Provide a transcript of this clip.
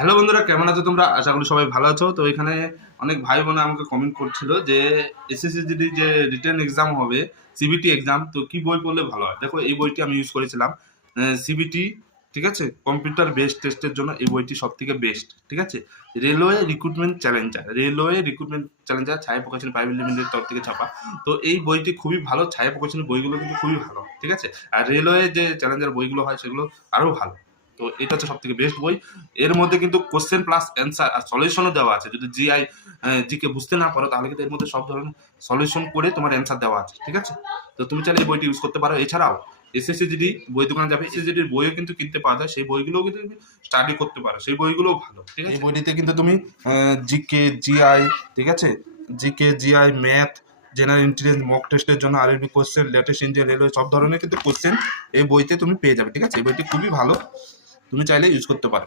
Hello বন্ধুরা, কেমন আছো তোমরা? আশা করি সবাই ভালো আছো। তো এখানে অনেক ভাই বোন আমাকে কমেন্ট করছিল যে এসএসসি জিডি যে রিটেন এক্সাম হবে, সিবিটি এক্সাম, তো কি বই পড়লে ভালো হয়। দেখো, এই বইটি আমি ইউজ করেছিলাম, সিবিটি, ঠিক আছে, কম্পিউটার বেসড টেস্টের জন্য এই বইটি সব থেকে বেস্ট, ঠিক আছে। রেলওয়ে রিক্রুটমেন্ট চ্যালেঞ্জার ছায়া প্রকাশনী প্রাইভেট লিমিটেড তরফ থেকে ছাপা। তো এই বইটি খুবই ভালো, ছায়া প্রকাশনীর বইগুলো কিন্তু খুবই ভালো, ঠিক আছে। আর রেলওয়ে যে চ্যালেঞ্জার বইগুলো হয় সেগুলো আরও ভালো। তো এটা হচ্ছে সব থেকে বেস্ট বই। এর মধ্যে কিন্তু কোশ্চেন প্লাস অ্যান্সার আর সলিউশনও দেওয়া আছে। যদি জিকে বুঝতে না পারো, তাহলে কিন্তু এর মধ্যে সব ধরনের সলিউশন করে তোমার অ্যান্সার দেওয়া আছে, ঠিক আছে। তো তুমি চাইলে এই বইটি ইউজ করতে পারো। এছাড়াও এসএসসি জিডি বই দোকানে যাবে, এসএসসি জিডির বইও কিন্তু কিনতে পাওয়া যায়, সেই বইগুলোও কিন্তু তুমি স্টাডি করতে পারো, সেই বইগুলোও ভালো, ঠিক আছে। এই বইটিতে কিন্তু তুমি জিকে জিআই, ঠিক আছে, GK GI math, general intelligence, mock টেস্টের জন্য আরবি কোশ্চেন, লেটেস্ট ইন্ডিয়ান রেলওয়ে, সব ধরনের কিন্তু কোশ্চেন এই বইতে তুমি পেয়ে যাবে, ঠিক আছে। এই বইটি খুবই ভালো, তুমি চাইলে ইউজ করতে পারো।